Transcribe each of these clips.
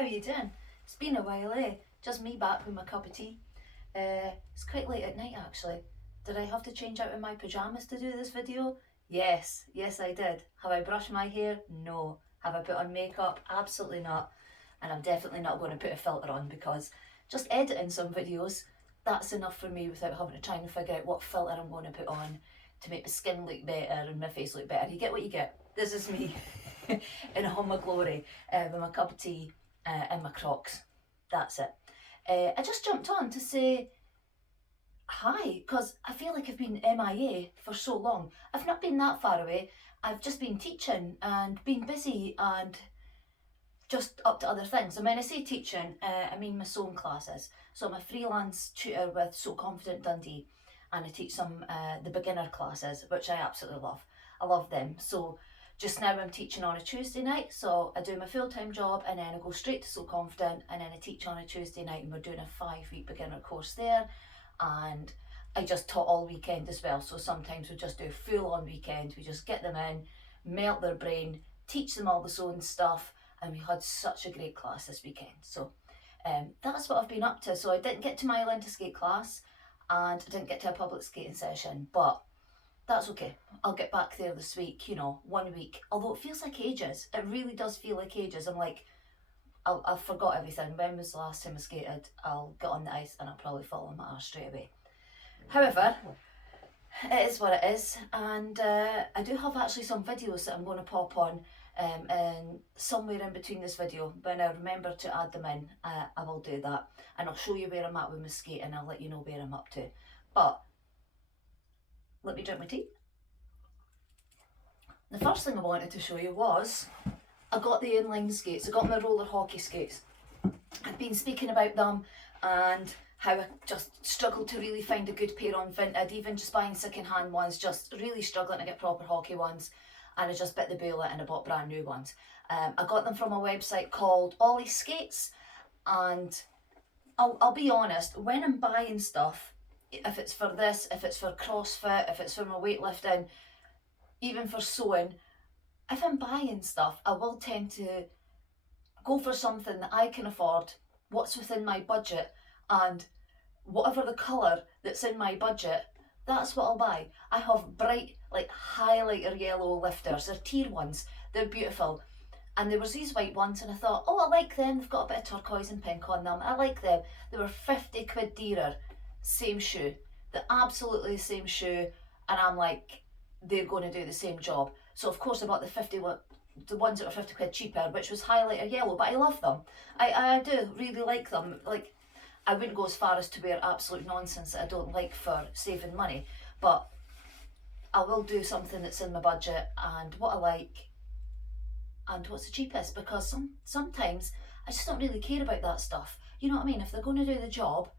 how you doing? It's been a while, eh? Just me back with my cup of tea. It's quite late at night actually. Did I have to change out in my pyjamas to do this video? Yes I did. Have I brushed my hair? No. Have I put on makeup? Absolutely not. And I'm definitely not going to put a filter on because just editing some videos, that's enough for me without having to try and figure out what filter I'm going to put on to make my skin look better and my face look better. You get what you get. This is me in all my glory with my cup of tea and my Crocs. That's it. I just jumped on to say hi because I feel like I've been MIA for so long. I've not been that far away. I've just been teaching and been busy and just up to other things. And when I say teaching, I mean my sewing classes. So I'm a freelance tutor with So Confident Dundee, and I teach some the beginner classes, which I absolutely love. I love them. So just now I'm teaching on a Tuesday night, so I do my full-time job and then I go straight to So Confident and then I teach on a Tuesday night, and we're doing a 5-week beginner course there. And I just taught all weekend as well, so sometimes we just do full on weekend. We just get them in, melt their brain, teach them all the sewing stuff, and we had such a great class this weekend. So that's what I've been up to. So I didn't get to my Olympic skate class and I didn't get to a public skating session, but that's okay. I'll get back there this week, 1 week. Although it feels like ages. It really does feel like ages. I'm like, I've forgot everything. When was the last time I skated? I'll get on the ice and I'll probably fall on my arse straight away. However, it is what it is, and I do have actually some videos that I'm going to pop on and somewhere in between this video. When I remember to add them in, I will do that, and I'll show you where I'm at with my skating and I'll let you know where I'm up to. But let me drink my tea. The first thing I wanted to show you was I got the inline skates. I got my roller hockey skates. I've been speaking about them and how I just struggled to really find a good pair on Vinted, even just buying second-hand ones, just really struggling to get proper hockey ones, and I just bit the bullet and I bought brand new ones. I got them from a website called Ollie Skates, and I'll be honest, when I'm buying stuff, if it's for this, if it's for CrossFit, if it's for my weightlifting, even for sewing, if I'm buying stuff, I will tend to go for something that I can afford, what's within my budget, and whatever the colour that's in my budget, that's what I'll buy. I have bright, like highlighter yellow lifters. They're tier ones. They're beautiful. And there was these white ones and I thought, oh, I like them. They've got a bit of turquoise and pink on them. I like them. They were 50 quid dearer. Same shoe. The absolutely same shoe. And I'm like, they're going to do the same job. So of course I bought the ones that were 50 quid cheaper, which was highlighter yellow, but I love them. I do really like them. Like, I wouldn't go as far as to wear absolute nonsense that I don't like for saving money, but I will do something that's in my budget and what I like and what's the cheapest, because sometimes I just don't really care about that stuff. You know what I mean? If they're going to do the job,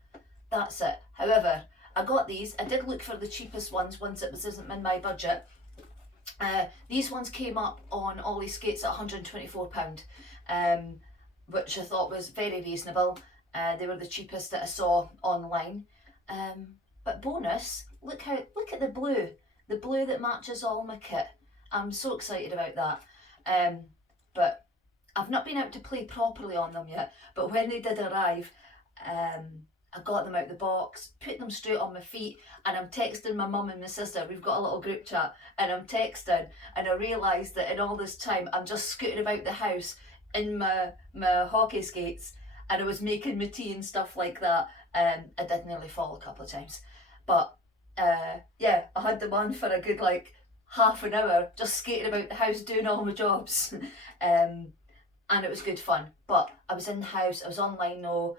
that's it. However, I got these. I did look for the cheapest ones that isn't in my budget. These ones came up on Ollie Skates at £124, which I thought was very reasonable. They were the cheapest that I saw online. But bonus, look at the blue that matches all my kit. I'm so excited about that. But I've not been able to play properly on them yet. But when they did arrive, I got them out the box, put them straight on my feet, and I'm texting my mum and my sister. We've got a little group chat, and I'm texting, and I realised that in all this time I'm just scooting about the house in my hockey skates, and I was making my tea and stuff like that. I did nearly fall a couple of times, but yeah, I had them on for a good like half an hour, just skating about the house doing all my jobs. And it was good fun. But I was in the house, I was online though,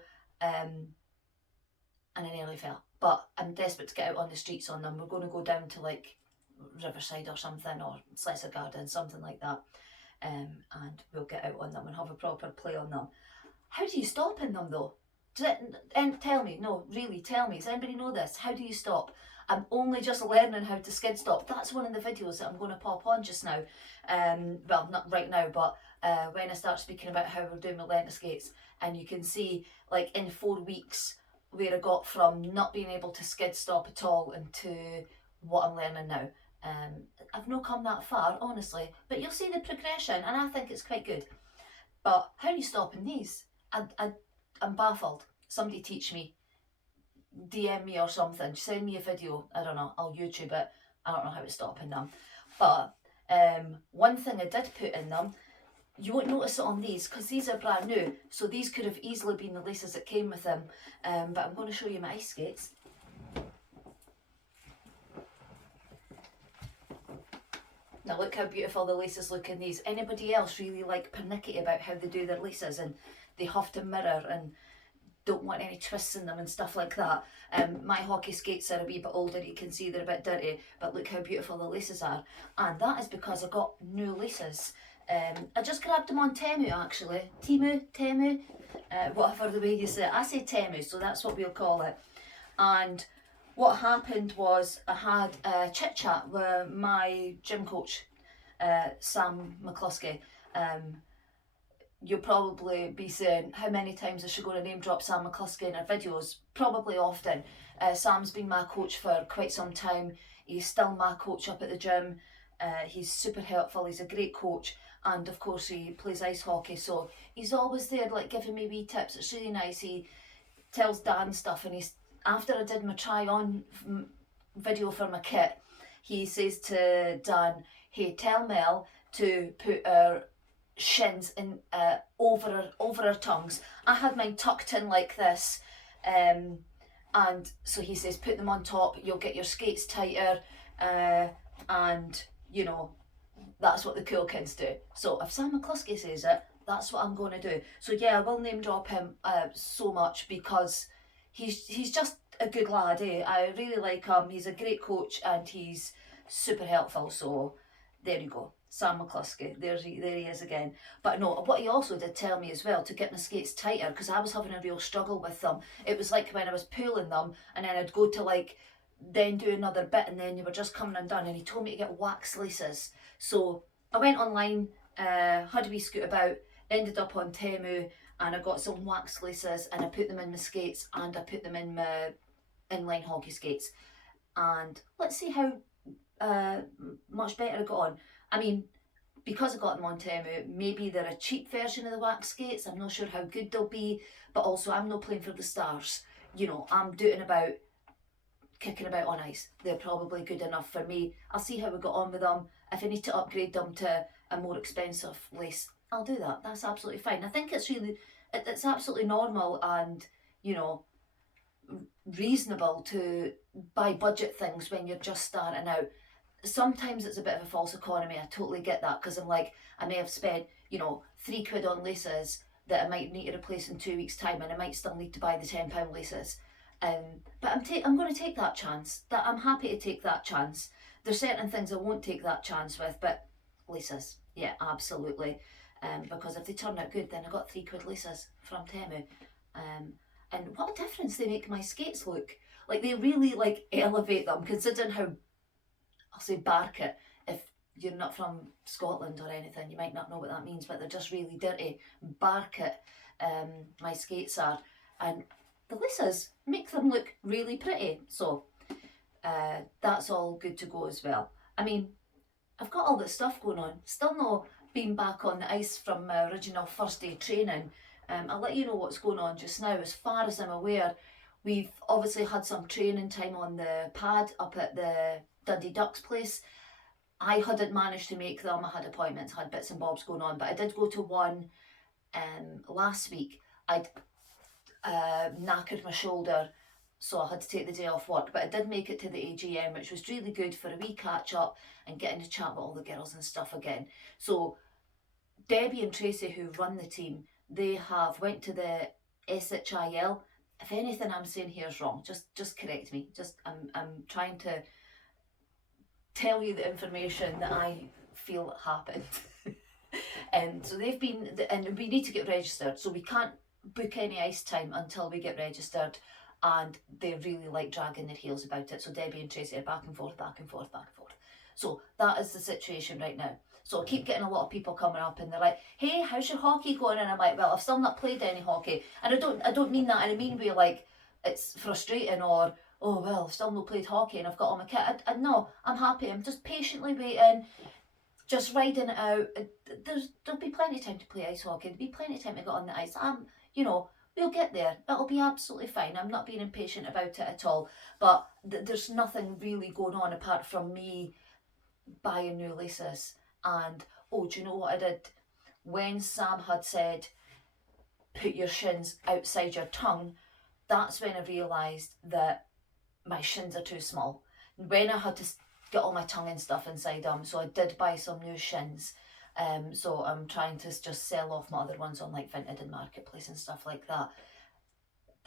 and I nearly fell. But I'm desperate to get out on the streets on them. We're going to go down to like Riverside or something, or Slessor Garden, something like that, and we'll get out on them and have a proper play on them. How do you stop in them though? Tell me, no, really, tell me. Does anybody know this? How do you stop? I'm only just learning how to skid stop. That's one of the videos that I'm going to pop on just now. Well, not right now, but when I start speaking about how we're doing my Lenta skates, and you can see, like, in 4 weeks, where I got from not being able to skid stop at all into what I'm learning now. I've not come that far, honestly, but you'll see the progression, and I think it's quite good. But how do you stop in these? I'm baffled. Somebody teach me, DM me or something, send me a video, I don't know, I'll YouTube it. I don't know how to stop in them. But one thing I did put in them, you won't notice it on these because these are brand new, so these could have easily been the laces that came with them, but I'm going to show you my ice skates. Now look how beautiful the laces look in these. Anybody else really like pernickety about how they do their laces, and they have to mirror and don't want any twists in them and stuff like that? My hockey skates are a wee bit older, you can see they're a bit dirty, but look how beautiful the laces are. And that is because I got new laces. I just grabbed them on Temu actually. Temu, whatever the way you say it. I say Temu, so that's what we'll call it. And what happened was I had a chit chat with my gym coach, Sam McCluskey. You'll probably be saying, how many times is she going to name drop Sam McCluskey in her videos? Probably often. Sam's been my coach for quite some time. He's still my coach up at the gym. He's super helpful. He's a great coach. And of course he plays ice hockey, so he's always there like giving me wee tips. It's really nice. He tells Dan stuff, and after I did my try on video for my kit, he says to Dan, hey, tell Mel to put her shins in over her tongues. I had mine tucked in like this, and so he says put them on top, you'll get your skates tighter, and you know, that's what the cool kids do. So if Sam McCluskey says it, that's what I'm going to do. So yeah, I will name drop him so much because he's just a good lad, eh? I really like him. He's a great coach and he's super helpful. So there you go, Sam McCluskey. There he is again. But no, what he also did tell me as well to get my skates tighter, because I was having a real struggle with them. It was like when I was pulling them and then I'd go to like then do another bit and then they were just coming undone, and he told me to get wax laces. So I went online, had a wee scoot about, ended up on Temu, and I got some wax laces and I put them in my skates and I put them in my inline hockey skates. And let's see how much better I got on. I mean, because I got them on Temu, maybe they're a cheap version of the wax skates. I'm not sure how good they'll be, but also I'm not playing for the stars. You know, I'm kicking about on ice. They're probably good enough for me. I'll see how we got on with them. If I need to upgrade them to a more expensive lace, I'll do that. That's absolutely fine. I think it's absolutely normal and, you know, reasonable to buy budget things when you're just starting out. Sometimes it's a bit of a false economy. I totally get that, because I'm like, I may have spent, you know, £3 on laces that I might need to replace in 2 weeks' time, and I might still need to buy the £10 laces. But I'm going to take that chance. That I'm happy to take that chance. There's certain things I won't take that chance with, but laces, yeah, absolutely. Because if they turn out good, then I got £3 laces from Temu. And what a difference they make my skates look. Like, they really like elevate them, considering how, I'll say barkit. If you're not from Scotland or anything, you might not know what that means, but they're just really dirty. Barkit, my skates are. And the laces make them look really pretty. So that's all good to go as well. I mean, I've got all this stuff going on. Still not been back on the ice from my original first day training. I'll let you know what's going on just now. As far as I'm aware, we've obviously had some training time on the pad up at the Dundee Ducks place. I hadn't managed to make them. I had appointments, had bits and bobs going on, but I did go to one last week. I'd knackered my shoulder, so I had to take the day off work, but I did make it to the AGM, which was really good for a wee catch up and getting to chat with all the girls and stuff again. So Debbie and Tracy, who run the team, they have went to the SHIL. If anything I'm saying here is wrong, just correct me. I'm trying to tell you the information that I feel happened. And so they've been, and we need to get registered, so we can't book any ice time until we get registered, and they really like dragging their heels about it. So Debbie and Tracy are back and forth. So that is the situation right now. So I keep getting a lot of people coming up and they're like, hey, how's your hockey going? And I'm like, well, I've still not played any hockey. And I don't mean that in a mean way, like it's frustrating or, oh, well, I've still not played hockey and I've got all my kit. No, I'm happy. I'm just patiently waiting, just riding it out. There'll be plenty of time to play ice hockey. There'll be plenty of time to get on the ice. you know, we'll get there. It'll be absolutely fine. I'm not being impatient about it at all. But there's nothing really going on apart from me buying new laces. And, oh, do you know what I did? When Sam had said, put your shins outside your tongue, that's when I realised that my shins are too small. When I had to get all my tongue and stuff inside them, so I did buy some new shins. So I'm trying to just sell off my other ones on like Vinted and Marketplace and stuff like that.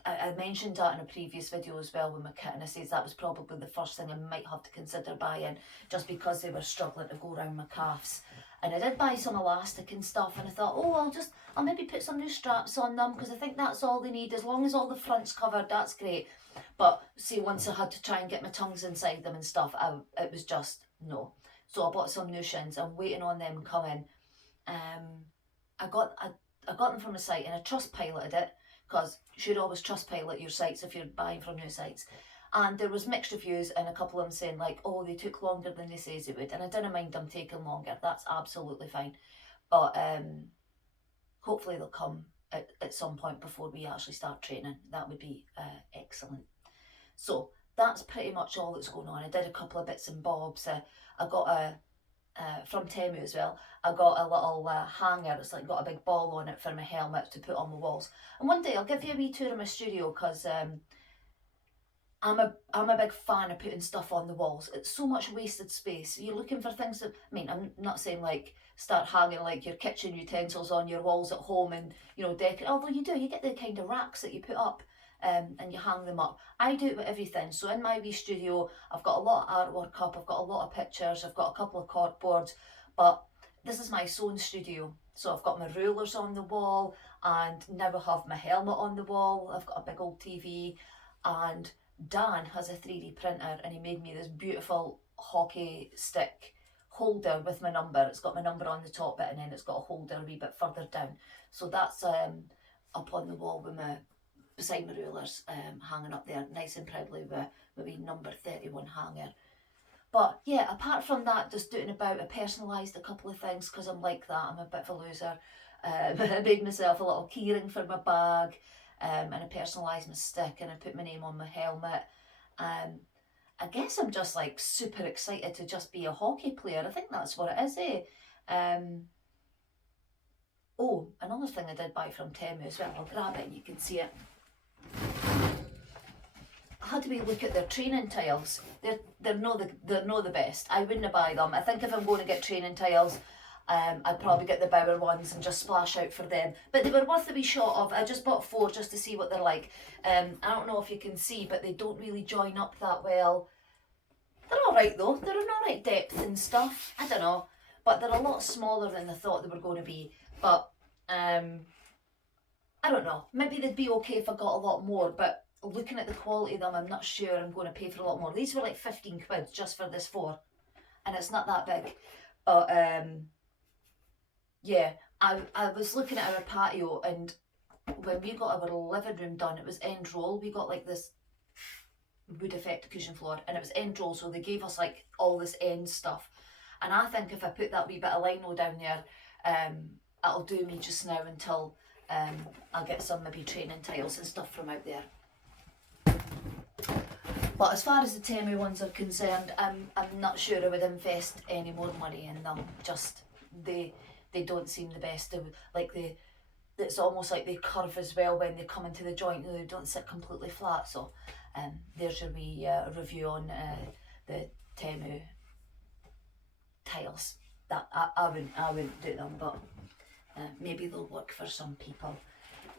I mentioned that in a previous video as well with my kitten. I says that was probably the first thing I might have to consider buying, just because they were struggling to go around my calves. And I did buy some elastic and stuff, and I thought, oh, I'll maybe put some new straps on them, because I think that's all they need. As long as all the front's covered, that's great. But see, once I had to try and get my tongues inside them and stuff, it was just no. So I bought some new shins. I'm waiting on them coming. I got them from a site, and I Trustpiloted it, because you should always Trustpilot your sites if you're buying from new sites. And there was mixed reviews, and a couple of them saying like, oh, they took longer than they say they would, and I didn't mind them taking longer. That's absolutely fine. But hopefully they'll come at some point before we actually start training. That would be excellent. So that's pretty much all that's going on. I did a couple of bits and bobs. I got from Temu as well, I got a little hanger. It's like got a big ball on it for my helmet to put on my walls. And one day I'll give you a wee tour of my studio, because I'm a big fan of putting stuff on the walls. It's so much wasted space. You're looking for things that, I mean, I'm not saying like start hanging like your kitchen utensils on your walls at home and, you know, decorate. Although you get the kind of racks that you put up and you hang them up. I do it with everything. So in my wee studio, I've got a lot of artwork up, I've got a lot of pictures, I've got a couple of corkboards, but this is my sewing studio. So I've got my rulers on the wall, and now I have my helmet on the wall. I've got a big old TV, and Dan has a 3D printer, and he made me this beautiful hockey stick holder with my number. It's got my number on the top bit, and then it's got a holder a wee bit further down. So that's up on the wall with beside my rulers, hanging up there nice and proudly with my wee number 31 hanger. But yeah, apart from that, just doing about, I personalised a couple of things, because I'm like that. I'm a bit of a loser. I made myself a little keyring for my bag. And I personalised my stick, and I put my name on my helmet. I guess I'm just like super excited to just be a hockey player. I think that's what it is, eh? Oh, another thing I did buy from Temu as well. I'll grab it and you can see it. I had to be look at their training tiles. They're no the best. I wouldn't buy them. I think if I'm going to get training tiles, I'd probably get the Bauer ones and just splash out for them. But they were worth a wee shot of. I just bought 4 just to see what they're like. I don't know if you can see, but they don't really join up that well. They're alright though. They're an alright depth and stuff. I don't know. But they're a lot smaller than I thought they were going to be. But I don't know. Maybe they'd be okay if I got a lot more, but looking at the quality of them, I'm not sure I'm going to pay for a lot more. These were like 15 quid just for this 4. And it's not that big. But yeah, I was looking at our patio, and when we got our living room done, it was end roll. We got like this wood effect cushion floor, and it was end roll, so they gave us like all this end stuff. And I think if I put that wee bit of lino down there, it'll do me just now until I'll get some maybe training tiles and stuff from out there. But as far as the Temu ones are concerned, I'm not sure I would invest any more money in them. Just they don't seem the best. It's almost like they curve as well when they come into the joint. They don't sit completely flat. So there's your wee review on the Temu tiles. That I wouldn't do them, but maybe they'll work for some people.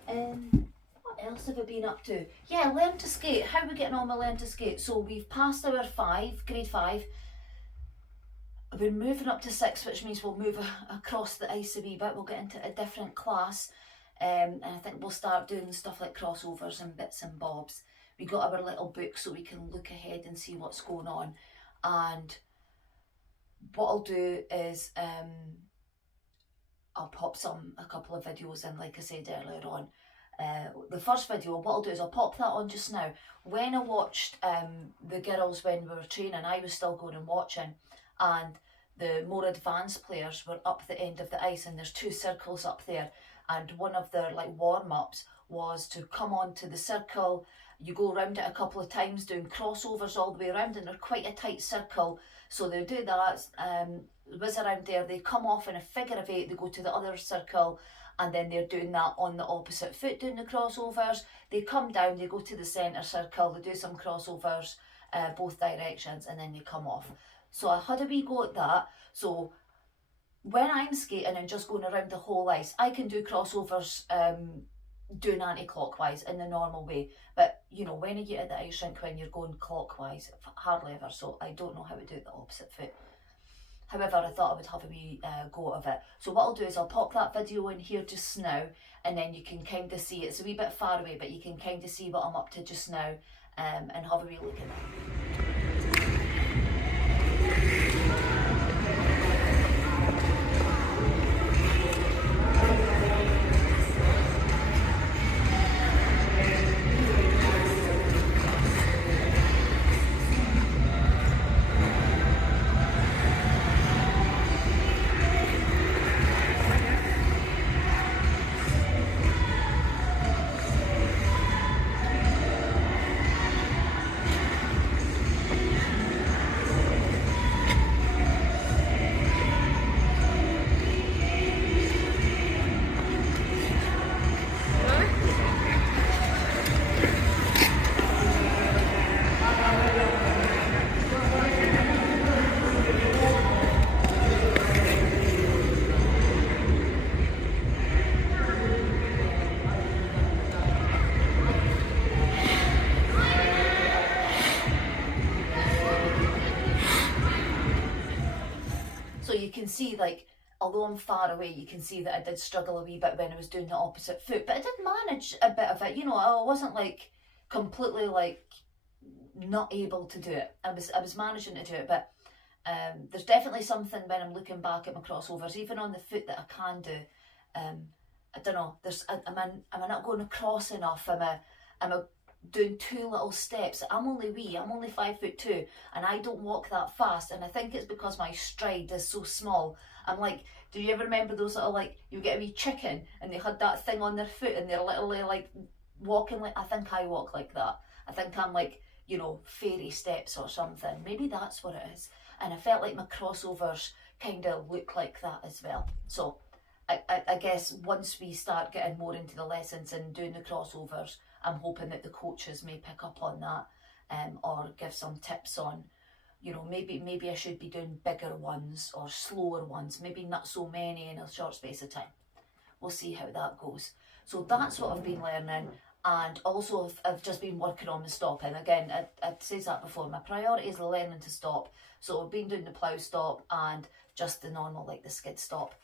What else have I been up to? Yeah, learn to skate. How are we getting on with learn to skate? So we've passed our grade 5. We're moving up to 6, which means we'll move across the ice a wee bit. We'll get into a different class, and I think we'll start doing stuff like crossovers and bits and bobs. We got our little book so we can look ahead and see what's going on. And what I'll do is I'll pop a couple of videos in, like I said earlier on. The first video, what I'll do is I'll pop that on just now. When I watched the girls when we were training, I was still going and watching, and the more advanced players were up the end of the ice, and there's 2 circles up there, and one of their like warm-ups was to come onto the circle. You go around it a couple of times doing crossovers all the way around, and they're quite a tight circle, so they do that, whiz around there, they come off in a figure of 8, they go to the other circle, and then they're doing that on the opposite foot, doing the crossovers. They come down, they go to the centre circle, they do some crossovers both directions, and then they come off. So I had a wee go at that. So when I'm skating and just going around the whole ice, I can do crossovers doing anti-clockwise in the normal way, but you know, when you get at the ice rink, when you're going clockwise, hardly ever, so I don't know how to do it the opposite foot. However, I thought I would have a wee go of it. So what I'll do is I'll pop that video in here just now, and then you can kind of see, it's a wee bit far away, but you can kind of see what I'm up to just now, and have a wee look at that. So you can see, like, although I'm far away, you can see that I did struggle a wee bit when I was doing the opposite foot, but I did manage a bit of it. You know, I wasn't like completely like not able to do it. I was managing to do it, but there's definitely something when I'm looking back at my crossovers, even on the foot, that I can do. I don't know. Am I not going across enough? Am I doing too little steps? I'm only wee. I'm only 5'2", and I don't walk that fast. And I think it's because my stride is so small. I'm like, do you ever remember those little, like, you get a wee chicken and they had that thing on their foot and they're literally like walking like, I think I walk like that. I think I'm like, you know, fairy steps or something. Maybe that's what it is. And I felt like my crossovers kind of look like that as well. So I guess once we start getting more into the lessons and doing the crossovers, I'm hoping that the coaches may pick up on that, or give some tips on, you know, maybe I should be doing bigger ones or slower ones, maybe not so many in a short space of time. We'll see how that goes. So that's what I've been learning, and also I've just been working on the stopping. Again, I said that before, my priority is learning to stop. So I've been doing the plough stop and just the normal, like the skid stop.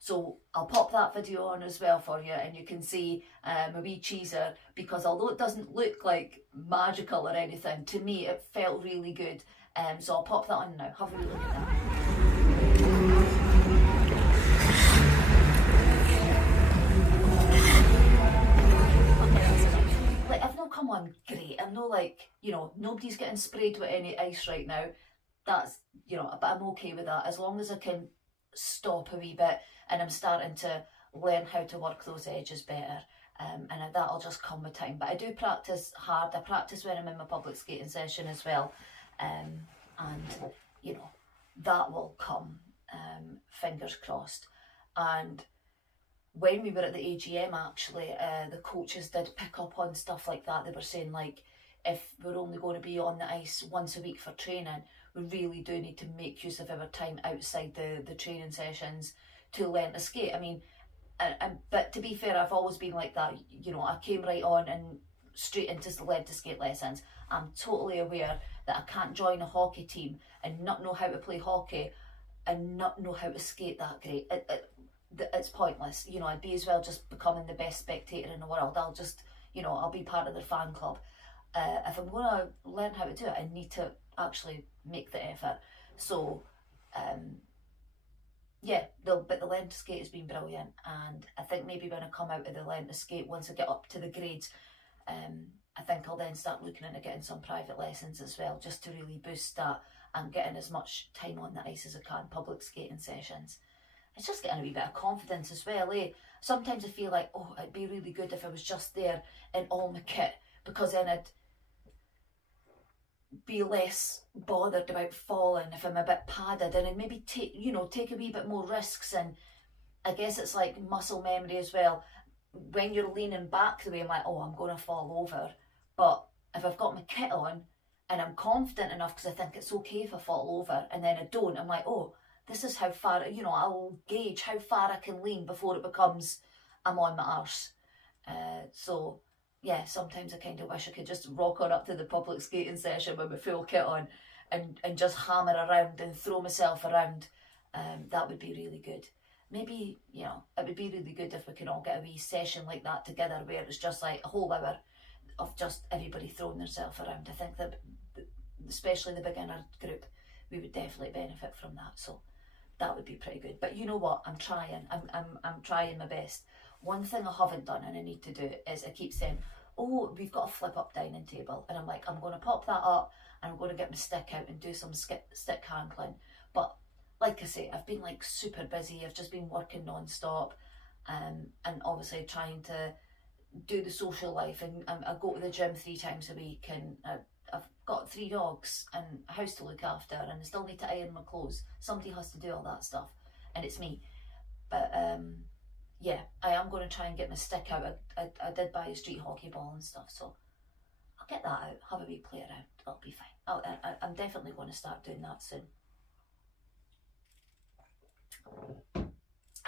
So I'll pop that video on as well for you, and you can see a wee cheeser, because although it doesn't look like magical or anything, to me it felt really good. So I'll pop that on now. Have a wee look at that. Like, I've not come on great. I'm not like, you know, nobody's getting sprayed with any ice right now. That's, you know, but I'm okay with that as long as I can stop a wee bit and I'm starting to learn how to work those edges better, and that'll just come with time. But I do practice hard. I practice when I'm in my public skating session as well, and you know, that will come, fingers crossed. And when we were at the AGM, actually, the coaches did pick up on stuff like that. They were saying, like, if we're only going to be on the ice once a week for training, we really do need to make use of our time outside the training sessions to learn to skate. I mean, but to be fair, I've always been like that. You know, I came right on and straight into learn to skate lessons. I'm totally aware that I can't join a hockey team and not know how to play hockey and not know how to skate that great. It's pointless. You know, I'd be as well just becoming the best spectator in the world. I'll just, you know, I'll be part of their fan club. If I'm going to learn how to do it, I need to actually make the effort. So yeah, but the learn to skate has been brilliant, and I think maybe when I come out of the learn to skate, once I get up to the grades, I think I'll then start looking into getting some private lessons as well, just to really boost that and getting as much time on the ice as I can, public skating sessions. It's just getting a wee bit of confidence as well, eh? Sometimes I feel like, oh, it'd be really good if I was just there in all my kit, because then I'd be less bothered about falling if I'm a bit padded, and I'd maybe take a wee bit more risks. And I guess it's like muscle memory as well. When you're leaning back the way, I'm like, oh, I'm going to fall over. But if I've got my kit on and I'm confident enough, because I think it's okay if I fall over, and then I don't, I'm like, oh, this is how far, I'll gauge how far I can lean before it becomes I'm on my arse. So yeah, sometimes I kind of wish I could just rock on up to the public skating session with my full kit on and just hammer around and throw myself around. That would be really good. Maybe, it would be really good if we could all get a wee session like that together, where it's just like a whole hour of just everybody throwing themselves around. I think that, especially the beginner group, we would definitely benefit from that. So that would be pretty good. But you know what? I'm trying. I'm trying my best. One thing I haven't done and I need to do is, I keep saying, oh, we've got a flip up dining table, and I'm like, I'm going to pop that up and I'm going to get my stick out and do some stick handling. But like I say, I've been like super busy. I've just been working non-stop, and obviously trying to do the social life, and I go to the gym 3 times a week, and I've got 3 dogs and a house to look after, and I still need to iron my clothes. Somebody has to do all that stuff, and it's me. But yeah, I am going to try and get my stick out. I did buy a street hockey ball and stuff, so I'll get that out, have a wee play around. It'll be fine. I'm definitely going to start doing that soon.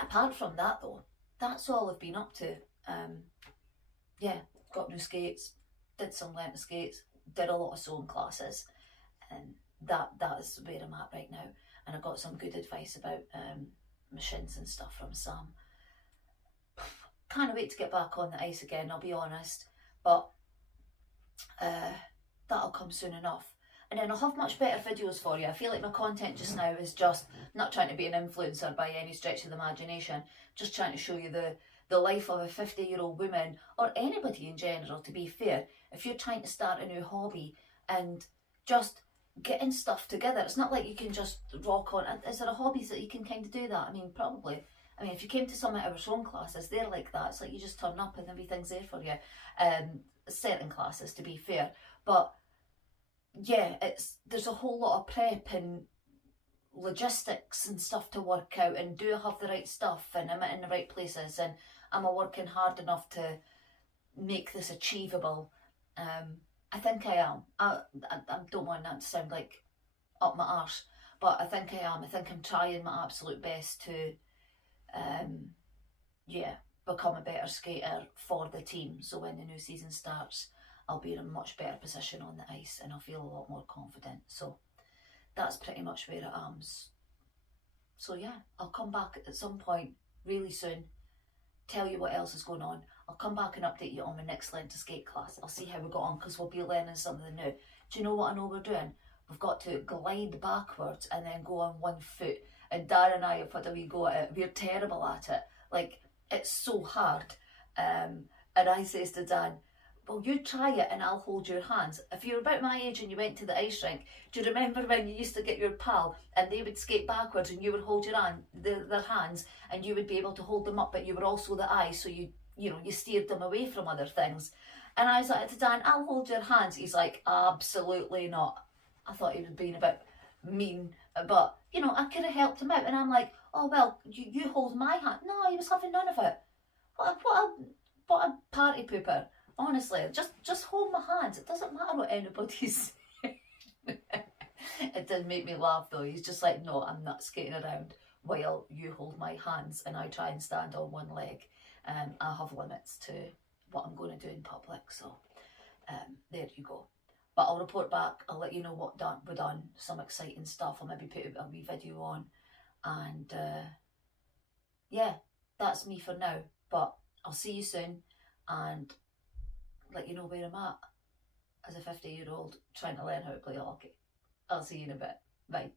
Apart from that though, that's all I've been up to. Yeah, got new skates, did some Lenten skates, did a lot of sewing classes, and that is where I'm at right now. And I got some good advice about machines and stuff from Sam. Can't wait to get back on the ice again, I'll be honest, but that'll come soon enough. And then I'll have much better videos for you. I feel like my content just now is just not trying to be an influencer by any stretch of the imagination, just trying to show you the life of a 50-year-old woman, or anybody in general, to be fair. If you're trying to start a new hobby and just getting stuff together, it's not like you can just rock on. Is there a hobbies that you can kind of do that? I mean, probably. I mean, if you came to some of our sewing classes, they're like that. It's like you just turn up and everything's there for you. Certain classes, to be fair. But yeah, there's a whole lot of prep and logistics and stuff to work out, and do I have the right stuff, and am I in the right places, and am I working hard enough to make this achievable? I think I am. I don't want that to sound like up my arse, but I think I am. I think I'm trying my absolute best to yeah, become a better skater for the team, so when the new season starts, I'll be in a much better position on the ice and I'll feel a lot more confident. So that's pretty much where I am. So yeah, I'll come back at some point really soon, tell you what else is going on. I'll come back and update you on my next Lenten skate class. I'll see how we got on, because we'll be learning something new. Do you know what I know we're doing? We've got to glide backwards and then go on one foot. And Dan and I have had a wee go at it. We're terrible at it. Like, it's so hard. And I says to Dan, well, you try it and I'll hold your hands. If you're about my age and you went to the ice rink, do you remember when you used to get your pal and they would skate backwards and you would hold their hands, and you would be able to hold them up, but you were also the eye, so you steered them away from other things. And I was like to Dan, I'll hold your hands. He's like, absolutely not. I thought he was being a bit mean, but I could have helped him out. And I'm like, oh well, you hold my hand. No, he was having none of it. What a party pooper. Honestly, just hold my hands. It doesn't matter what anybody's saying. It did make me laugh though. He's just like, no, I'm not skating around while you hold my hands and I try and stand on one leg. I have limits to what I'm going to do in public. So there you go. But I'll report back. I'll let you know what we've done. Some exciting stuff. I'll maybe put a wee video on. And yeah, that's me for now. But I'll see you soon and let you know where I'm at as a 50-year-old trying to learn how to play hockey. I'll see you in a bit. Bye.